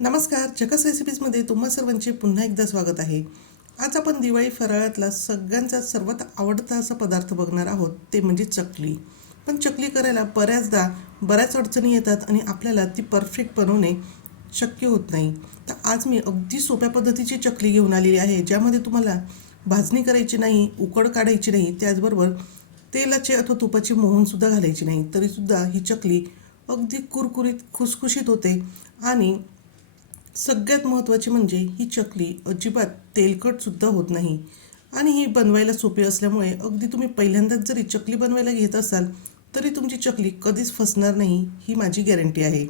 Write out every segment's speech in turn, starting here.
नमस्कार, चकस रेसिपीजमध्ये तुम्हा सर्वांचे पुन्हा एकदा स्वागत आहे. आज आपण दिवाळी फराळातला सगळ्यांचा सर्वात आवडता असा पदार्थ बघणार आहोत, ते म्हणजे चकली. पण चकली करायला बऱ्याचदा बऱ्याच अडचणी येतात आणि आपल्याला ती परफेक्ट बनवणे शक्य होत नाही. तर आज मी अगदी सोप्या पद्धतीची चकली घेऊन आलेली आहे, ज्यामध्ये तुम्हाला भाजणी करायची नाही, उकड काढायची नाही, त्याचबरोबर तेलाचे अथवा तुपाची मोहनसुद्धा घालायची नाही. तरीसुद्धा ही चकली अगदी कुरकुरीत खुसखुशीत होते आणि सगळ्यात महत्त्वाचे म्हणजे ही चकली अजिबात तेलकटसुद्धा होत नाही आणि ही बनवायला सोपी असल्यामुळे अगदी तुम्ही पहिल्यांदाच जरी चकली बनवायला घेत असाल तरी तुमची चकली कधीच फसणार नाही, ही माझी गॅरंटी आहे.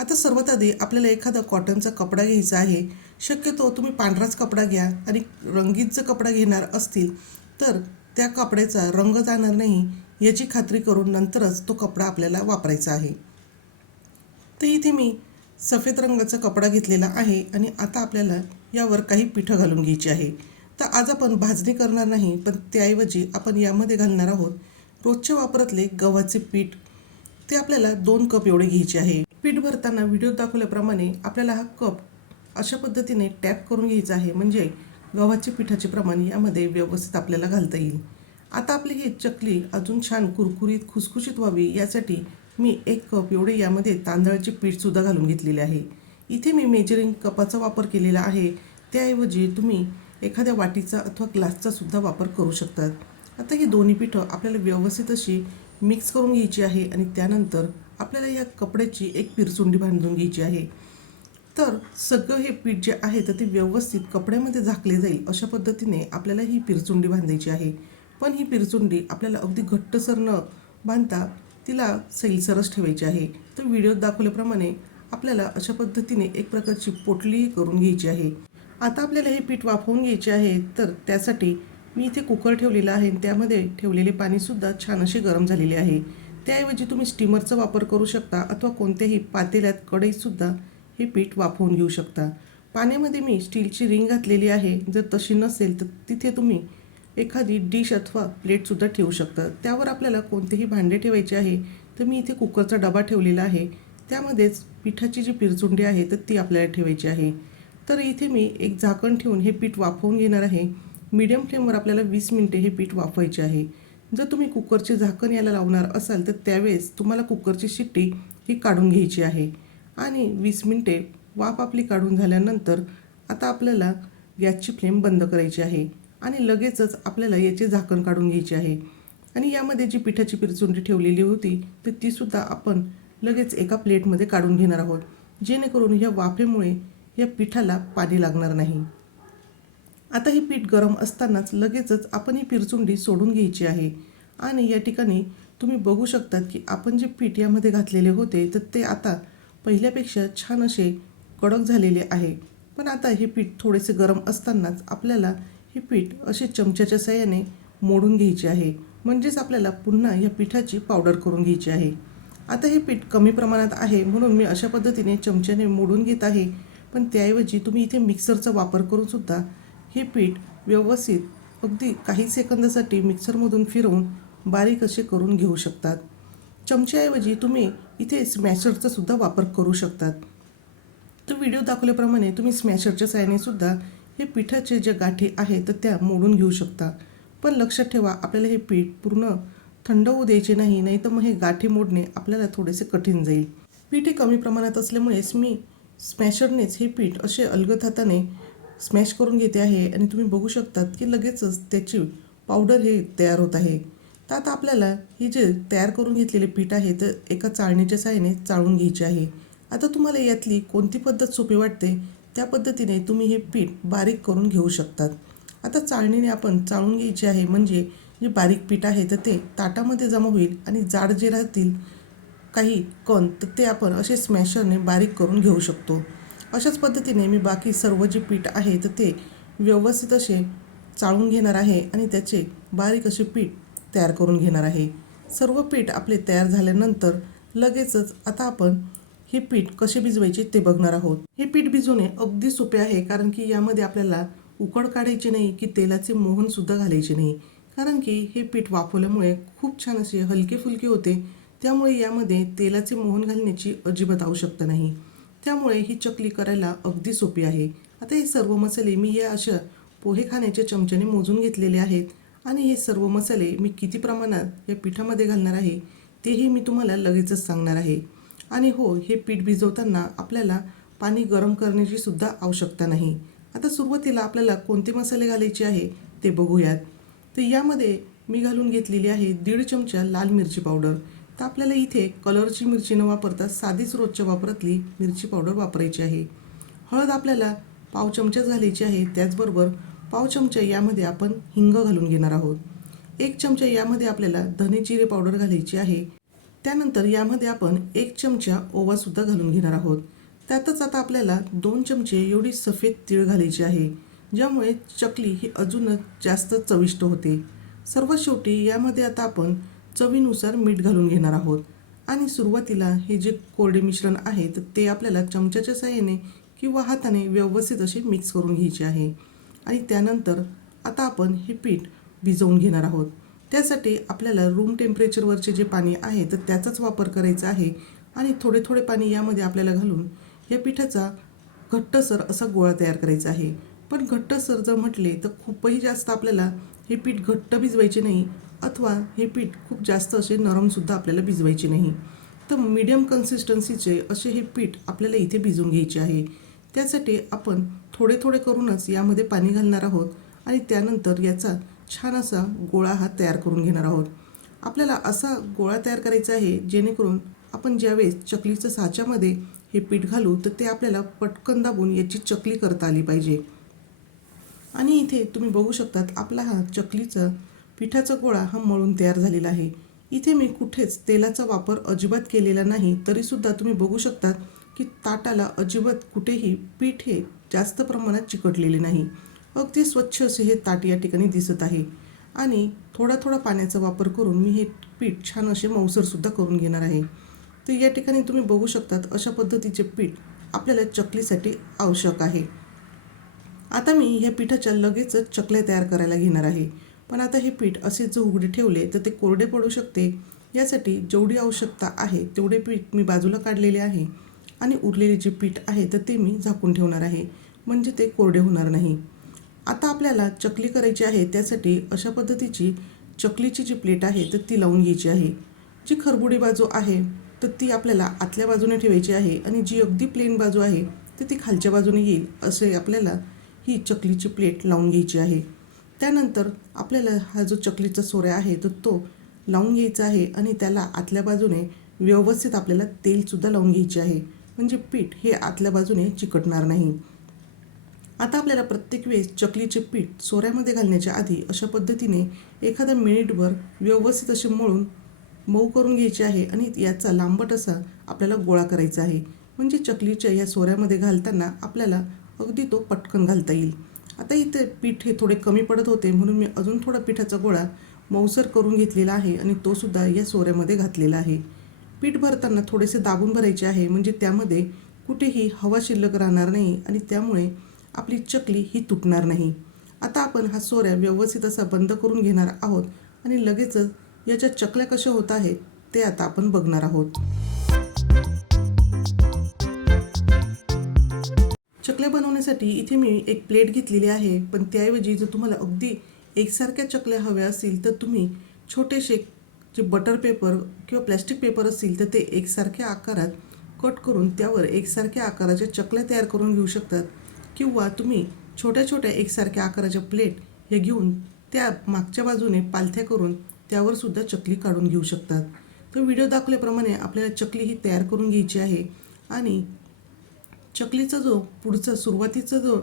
आता सर्वात आधी आपल्याला एखादा कॉटनचा कपडा घ्यायचा आहे. शक्यतो तुम्ही पांढराच कपडा घ्या आणि रंगीत जर कपडा घेणार असतील तर त्या कपड्याचा रंग जाणार नाही याची खात्री करून नंतरच तो कपडा आपल्याला वापरायचा आहे. तर इथे मी सफेद रंगाचा कपडा घेतलेला आहे आणि आता आपल्याला यावर काही पिठं घालून घ्यायची आहे. तर आज आपण भाजणी करणार नाही, पण त्याऐवजी आपण यामध्ये घालणार आहोत रोजच्या वापरातले गव्हाचे पीठ. ते आपल्याला 2 कप एवढे घ्यायचे आहे. पीठ भरताना व्हिडिओ दाखवल्याप्रमाणे आपल्याला हा कप अशा पद्धतीने टॅप करून घ्यायचा आहे, म्हणजे गव्हाचे पिठाचे प्रमाण यामध्ये व्यवस्थित आपल्याला घालता येईल. आता आपली ही चकली अजून छान कुरकुरीत खुसखुशीत व्हावी यासाठी मी 1 कप एवढे यामध्ये तांदळाचे पीठसुद्धा घालून घेतलेले आहे. इथे मी मेजरिंग कपाचा वापर केलेला आहे, त्याऐवजी तुम्ही एखाद्या वाटीचा अथवा ग्लासचा सुद्धा वापर करू शकतात. आता ही दोन्ही पिठं आपल्याला व्यवस्थित अशी मिक्स करून घ्यायची आहे आणि त्यानंतर आपल्याला या कपड्याची एक पिरचुंडी बांधून घ्यायची आहे. तर सगळं हे पीठ जे आहे तर ते व्यवस्थित कपड्यामध्ये झाकले जाईल अशा पद्धतीने आपल्याला ही पिरचुंडी बांधायची आहे. पण ही पिरचुंडी आपल्याला अगदी घट्टसर न बांधता तिला सैलसरच ठेवायची आहे. तर व्हिडिओत दाखवल्याप्रमाणे आपल्याला अशा पद्धतीने एक प्रकारची पोटली करून घ्यायची आहे. आता आपल्याला हे पीठ वाफवून घ्यायचे आहे. तर त्यासाठी मी इथे कुकर ठेवलेला आहे आणि त्यामध्ये ठेवलेले पाणीसुद्धा छान असे गरम झालेले आहे. त्याऐवजी तुम्ही स्टीमरचा वापर करू शकता अथवा कोणत्याही पातेल्यात कढईतसुद्धा हे पीठ वाफवून घेऊ शकता. पाण्यामध्ये मी स्टीलची रिंग घातलेली आहे. जर तशी नसेल तर तिथे तुम्ही एखादी डिश अथवा प्लेटसुद्धा ठेवू शकता. त्यावर आपल्याला कोणतेही भांडे ठेवायचे आहे. तर मी इथे कुकरचा डबा ठेवलेला आहे, त्यामध्येच पिठाची जी पिरचुंडी आहे तर ती आपल्याला ठेवायची आहे. तर इथे मी एक झाकण ठेवून हे पीठ वाफवून घेणार आहे. मीडियम फ्लेमवर आपल्याला 20 मिनिटे हे पीठ वाफवायचे आहे. जर तुम्ही कुकरचे झाकण याला लावणार असाल तर त्यावेळेस तुम्हाला कुकरची शिट्टी ही काढून घ्यायची आहे आणि 20 मिनिटे वाफ आपली काढून झाल्यानंतर आता आपल्याला गॅसची फ्लेम बंद करायची आहे आणि लगेचच आपल्याला याचे झाकण काढून घ्यायचे आहे. आणि यामध्ये जी पिठाची पिरचुंडी ठेवलेली होती तर तीसुद्धा आपण लगेच एका प्लेटमध्ये काढून घेणार आहोत, जेणेकरून या वाफेमुळे या पिठाला पाणी लागणार नाही. आता ही पीठ गरम असतानाच लगेचच आपण ही पिरचुंडी सोडून घ्यायची आहे आणि या ठिकाणी तुम्ही बघू शकतात की आपण जे पीठ यामध्ये घातलेले होते तर ते आता पहिल्यापेक्षा छान असे कडक झालेले आहे. पण आता हे पीठ थोडेसे गरम असतानाच आपल्याला हे पीठ असे चमच्याच्या साहाय्याने मोडून घ्यायचे आहे, म्हणजेच आपल्याला पुन्हा या पिठाची पावडर करून घ्यायची आहे. आता हे पीठ कमी प्रमाणात आहे म्हणून मी अशा पद्धतीने चमच्याने मोडून घेत आहे. पण त्याऐवजी तुम्ही इथे मिक्सरचा वापर करूनसुद्धा हे पीठ व्यवस्थित अगदी काही सेकंदासाठी मिक्सरमधून फिरवून बारीक असे करून घेऊ शकतात. चमच्याऐवजी तुम्ही इथे स्मॅशरचा सुद्धा वापर करू शकतात. तर व्हिडिओ दाखवल्याप्रमाणे तुम्ही स्मॅशरच्या साहाय्याने सुद्धा हे पिठाचे जे गाठी आहेत तर त्या मोडून घेऊ शकता. पण लक्षात ठेवा, आपल्याला हे पीठ पूर्ण थंड होऊ द्यायचे नाही, नाही तर मग हे गाठी मोडणे आपल्याला थोडेसे कठीण जाईल. पीठ हे कमी प्रमाणात असल्यामुळेच मी स्मॅशरनेच हे पीठ असे अलगद हाताने स्मॅश करून घेते आहे आणि तुम्ही बघू शकतात की लगेचच त्याची पावडर हे तयार होत आहे. तर आता आपल्याला हे जे तयार करून घेतलेले पीठ आहे तर एका चाळणीच्या साहाय्याने चाळून घ्यायचे आहे. आता तुम्हाला यातली कोणती पद्धत सोपी वाटते त्या पद्धतीने तुम्ही हे पीठ बारीक करून घेऊ शकतात. आता चाळणीने आपण चाळून घ्यायचे आहे, म्हणजे जे बारीक पीठ आहे तर ते ताटामध्ये जमा होईल आणि जाड जे राहतील काही कण तर ते आपण असे स्मॅशरने बारीक करून घेऊ शकतो. अशाच पद्धतीने मी बाकी सर्व जे पीठ आहे तर ते व्यवस्थित असे चाळून घेणार आहे आणि त्याचे बारीक असे पीठ तयार करून घेणार आहे. सर्व पीठ आपले तयार झाल्यानंतर लगेचच आता आपण हे पीठ कसे भिजवायचे ते बघणार आहोत. हे पीठ भिजवणे अगदी सोपे आहे, कारण की यामध्ये आपल्याला उकड काढायची नाही की तेलाचे मोहनसुद्धा घालायचे नाही, कारण की हे पीठ वाफवल्यामुळे खूप छान असे हलके फुलके होते. त्यामुळे यामध्ये तेलाचे मोहन घालण्याची अजिबात आवश्यकता नाही. त्यामुळे ही चकली करायला अगदी सोपी आहे. आता हे सर्व मसाले मी या अशा पोहे खाण्याच्या चमच्याने मोजून घेतलेले आहेत आणि हे सर्व मसाले मी किती प्रमाणात या पिठामध्ये घालणार आहे तेही मी तुम्हाला लगेचच सांगणार आहे. आणि हो, हे पीठ भिजवताना आपल्याला पाणी गरम करण्याची सुद्धा आवश्यकता नाही. आता सुरुवातीला आपल्याला कोणते मसाले घालायचे आहे ते बघूयात. तर यामध्ये मी घालून घेतलेली आहे 1.5 चमचा लाल मिरची पावडर. तर आपल्याला इथे कलरची मिरची न वापरता साधीच रोजच्या वापरातली मिरची पावडर वापरायची आहे. हळद आपल्याला पाव चमचाच घालायची आहे. त्याचबरोबर पाव चमचा यामध्ये आपण हिंग घालून घेणार आहोत. 1 चमचा यामध्ये आपल्याला धने जिरे पावडर घालायची आहे. त्यानंतर यामध्ये आपण 1 चमचा ओवासुद्धा घालून घेणार आहोत. त्यातच आता आपल्याला 2 चमचे एवढी सफेद तीळ घालायची आहे, ज्यामुळे चकली ही अजूनच जास्त चविष्ट होते. सर्वात शेवटी यामध्ये आता आपण चवीनुसार मीठ घालून घेणार आहोत. आणि सुरुवातीला हे जे कोरडे मिश्रण आहे तर ते आपल्याला चमच्याच्या साहाय्याने किंवा हाताने व्यवस्थित असे मिक्स करून घ्यायचे आहे. आणि त्यानंतर आता आपण हे पीठ भिजवून घेणार आहोत. त्यासाठी आपल्याला रूम टेम्परेचरवरचे जे पाणी आहे तर त्याचाच वापर करायचा आहे. आणि थोडे थोडे पाणी यामध्ये आपल्याला घालून या पिठाचा घट्टसर असा गोळा तयार करायचा आहे. पण घट्टसर जर म्हटले तर खूपही जास्त आपल्याला हे पीठ घट्ट भिजवायचे नाही, अथवा हे पीठ खूप जास्त असे नरमसुद्धा आपल्याला भिजवायचे नाही. तर मीडियम कन्सिस्टन्सीचे असे हे पीठ आपल्याला इथे भिजवून घ्यायचे आहे. त्यासाठी आपण थोडे थोडे करूनच यामध्ये पाणी घालणार आहोत आणि त्यानंतर याचा छान असा गोळा हा तयार करून घेणार आहोत. आपल्याला असा गोळा तयार करायचा आहे जेणेकरून आपण ज्यावेळेस चकलीचं साच्यामध्ये हे पीठ घालू तर ते आपल्याला पटकन दाबून याची चकली करता आली पाहिजे. आणि इथे तुम्ही बघू शकतात आपला हा चकलीचा पिठाचा गोळा हा मळून तयार झालेला आहे. इथे मी कुठेच तेलाचा वापर अजिबात केलेला नाही, तरीसुद्धा तुम्ही बघू शकतात की ताटाला अजिबात कुठेही पीठ हे जास्त प्रमाणात चिकटलेले नाही. अगदी स्वच्छ असे हे ताट या ठिकाणी दिसत आहे. आणि थोडा थोडा पाण्याचा वापर करून मी हे पीठ छान असे मऊसरसुद्धा करून घेणार आहे. तर या ठिकाणी तुम्ही बघू शकतात अशा पद्धतीचे पीठ आपल्याला चकलीसाठी आवश्यक आहे. आता मी ह्या पिठाच्या लगेचच चकल्या तयार करायला घेणार आहे. पण आता हे पीठ असे जर उघडे ठेवले तर ते कोरडे पडू शकते. यासाठी जेवढी आवश्यकता आहे तेवढे पीठ मी बाजूला काढलेले आहे आणि उरलेले जे पीठ आहे तर ते मी झाकून ठेवणार आहे, म्हणजे ते कोरडे होणार नाही. आता आपल्याला चकली करायची आहे. त्यासाठी अशा पद्धतीची चकलीची जी प्लेट आहे तर ती लावून घ्यायची आहे. जी खरबुडी बाजू आहे तर ती आपल्याला आतल्या बाजूने ठेवायची आहे आणि जी अगदी प्लेन बाजू आहे तर ती खालच्या बाजूने येईल असे आपल्याला ही चकलीची प्लेट लावून घ्यायची आहे. त्यानंतर आपल्याला हा जो चकलीचा सोऱ्या आहे तर तो लावून घ्यायचा आहे आणि त्याला आतल्या बाजूने व्यवस्थित आपल्याला तेलसुद्धा लावून घ्यायचे आहे, म्हणजे पीठ हे आतल्या बाजूने चिकटणार नाही. आता आपल्याला प्रत्येक वेळेस चकलीचे पीठ सोऱ्यामध्ये घालण्याच्या आधी अशा पद्धतीने एखादा मिनिटभर व्यवस्थित असे मळून मऊ करून घ्यायचे आहे आणि याचा लांबट असा आपल्याला गोळा करायचा आहे, म्हणजे चकलीच्या या सोऱ्यामध्ये घालताना आपल्याला अगदी तो पटकन घालता येईल. आता इथे पीठ हे थोडे कमी पडत होते म्हणून मी अजून थोडा पिठाचा गोळा मऊसर करून घेतलेला आहे आणि तो सुद्धा या सोऱ्यामध्ये घातलेला आहे. पीठ भरताना थोडेसे दाबून भरायचे आहे, म्हणजे त्यामध्ये कुठेही हवा शिल्लक राहणार नाही आणि त्यामुळे आपली चकली ही तुटणार नाही. आता आपण हा सोऱ्या व्यवस्थित असा बंद करून घेणार आहोत आणि लगेचच याच्या चकल्या कशा होत आहेत ते आता आपण बघणार आहोत. चकल्या बनवण्यासाठी इथे मी एक प्लेट घेतलेली आहे, पण त्याऐवजी जर तुम्हाला अगदी एकसारख्या चकल्या हव्या असतील तर तुम्ही छोटेसे जे बटर पेपर किंवा प्लॅस्टिक पेपर असतील तर ते एकसारख्या आकारात कट करून त्यावर एकसारख्या आकाराच्या चकल्या तयार करून घेऊ शकतात. किंवा तुम्ही छोट्या छोट्या एकसारख्या आकाराच्या प्लेट हे घेऊन त्या मागच्या बाजूने पालथ्या करून त्यावर सुद्धा चकली काढून घेऊ शकतात. तर व्हिडिओ दाखवल्याप्रमाणे आपल्याला चकली ही तयार करून घ्यायची आहे. आणि चकलीचा जो पुढचा सुरुवातीचा जो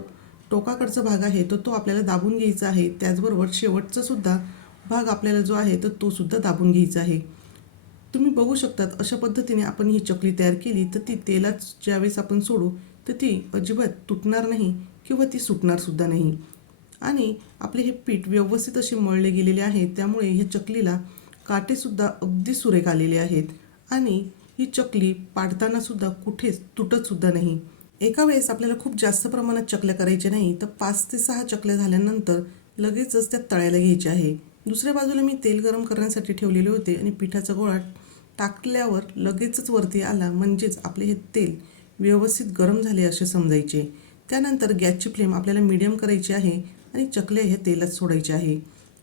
टोकाकडचा भाग आहे तो आपल्याला दाबून घ्यायचा आहे. त्याचबरोबर शेवटचा सुद्धा भाग आपल्याला जो आहे तर तो सुद्धा दाबून घ्यायचा आहे. तुम्ही बघू शकतात अशा पद्धतीने आपण ही चकली तयार केली तर ती तेलात ज्यावेळेस आपण सोडू तर ती अजिबात तुटणार नाही किंवा ती सुटणारसुद्धा नाही. आणि आपले हे पीठ व्यवस्थित असे मळले गेलेले आहे, त्यामुळे ह्या चकलीला काटेसुद्धा अगदी सुरेख आलेले आहेत आणि ही चकली पाडतानासुद्धा कुठेच तुटतसुद्धा नाही. एका वेळेस आपल्याला खूप जास्त प्रमाणात चकल्या करायच्या नाही, तर 5 ते 6 चकल्या झाल्यानंतर लगेचच त्या तळायला घ्यायच्या आहे. दुसऱ्या बाजूला मी तेल गरम करण्यासाठी ठेवलेले होते आणि पिठाचा गोळा टाकल्यावर लगेचच वरती आला, म्हणजेच आपले हे तेल व्यवस्थित गरम झाले असे समजायचे. त्यानंतर गॅसची फ्लेम आपल्याला मीडियम करायची आहे आणि चकल्या ह्या तेलात सोडायच्या आहे.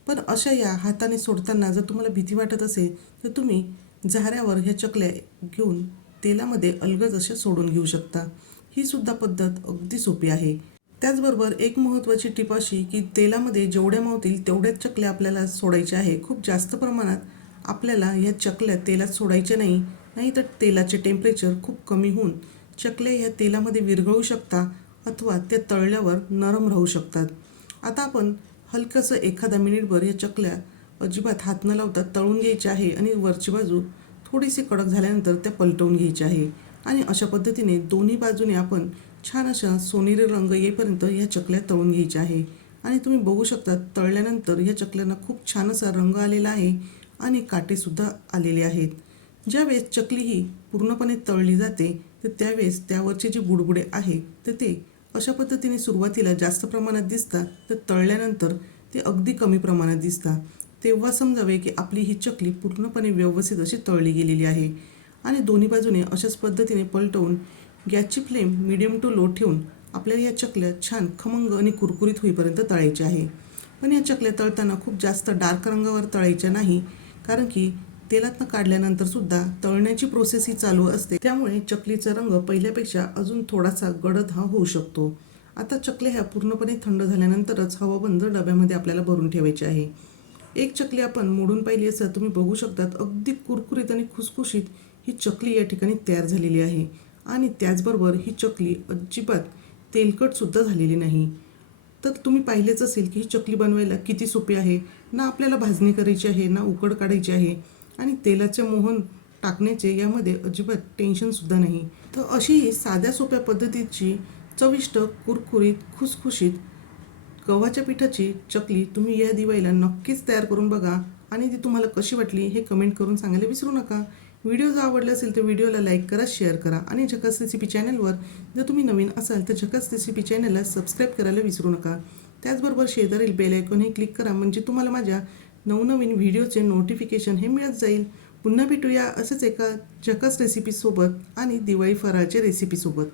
पण अशा या हाताने सोडताना जर तुम्हाला भीती वाटत असेल तर तुम्ही झाऱ्यावर ह्या चकल्या घेऊन तेलामध्ये अलगद अशा सोडून घेऊ शकता. ही सुद्धा पद्धत अगदी सोपी आहे. त्याचबरोबर एक महत्त्वाची टीप अशी की तेलामध्ये जेवढ्या मावतील तेवढ्याच चकल्या आपल्याला सोडायच्या आहे. खूप जास्त प्रमाणात आपल्याला ह्या चकल्या तेलात सोडायच्या नाही, नाहीतर तेलाचे टेम्परेचर खूप कमी होऊन चकल्या ह्या तेलामध्ये विरघळू शकता अथवा त्या तळल्यावर नरम राहू शकतात. आता आपण हलकंसं एखादा मिनिटभर या चकल्या अजिबात हात न लावता तळून घ्यायच्या आहे आणि वरची बाजू थोडीशी कडक झाल्यानंतर त्या पलटवून घ्यायच्या आहे. आणि अशा पद्धतीने दोन्ही बाजूने आपण छान अशा सोनेरी रंग येईपर्यंत ह्या चकल्या तळून घ्यायच्या आहे. आणि तुम्ही बघू शकता तळल्यानंतर ह्या चकल्यांना खूप छान असा रंग आलेला आहे आणि काटेसुद्धा आलेले आहेत. ज्यावेळेस चकली ही पूर्णपणे तळली जाते तर त्यावेळेस त्यावरचे जे बुडबुडे आहेत तर ते अशा पद्धतीने सुरुवातीला जास्त प्रमाणात दिसतात, तर तळल्यानंतर ते अगदी कमी प्रमाणात दिसतात. तेव्हा समजावे की आपली ही चकली पूर्णपणे व्यवस्थित अशी तळली गेलेली आहे. आणि दोन्ही बाजूने अशाच पद्धतीने पलटवून गॅसची फ्लेम मीडियम टू लो ठेवून आपल्याला या चकल्या छान खमंग आणि कुरकुरीत होईपर्यंत तळायच्या आहे. पण या चकल्या तळताना खूप जास्त डार्क रंगावर तळायच्या नाही, कारण की तेलातनं काढल्यानंतर सुद्धा तळण्याची प्रोसेस ही चालू असते. त्यामुळे चकलीचा रंग पहिल्यापेक्षा अजून थोडासा गडद हा होऊ शकतो. आता चकल्या ह्या पूर्णपणे थंड झाल्यानंतरच हवाबंद डब्यामध्ये आपल्याला भरून ठेवायची आहे. एक चकली आपण मोडून पाहिली असं तुम्ही बघू शकतात. अगदी कुरकुरीत आणि खुसखुशीत ही चकली या ठिकाणी तयार झालेली आहे. आणि त्याचबरोबर ही चकली अजिबात तेलकटसुद्धा झालेली नाही. तर तुम्ही पाहिलेच असेल की ही चकली बनवायला किती सोपी आहे. ना आपल्याला भाजणी करायची आहे, ना उकड काढायची आहे आणि तेलाचे मोहन टाकण्याचे यामध्ये अजिबात टेन्शनसुद्धा नाही. तर अशी ही साध्या सोप्या पद्धतीची चविष्ट, कुरकुरीत, खुसखुशीत गव्हाच्या पिठाची चकली तुम्ही या दिवाळीला नक्कीच तयार करून बघा आणि ती तुम्हाला कशी वाटली हे कमेंट करून सांगायला विसरू नका. व्हिडिओ जर आवडला असेल तर व्हिडिओला लाईक करा, शेअर करा आणि झकास रेसिपी चॅनलवर जर तुम्ही नवीन असाल तर झकास रेसिपी चॅनलला सबस्क्राईब करायला विसरू नका. त्याचबरोबर शेजारील बेल आयकॉनही क्लिक करा, म्हणजे तुम्हाला माझ्या नवनवीन व्हिडिओचे नोटिफिकेशन हे मिळत जाईल. पुन्हा भेटूया असंच एका झकास रेसिपीसोबत आणि दिवाळी फराळच्या रेसिपीसोबत.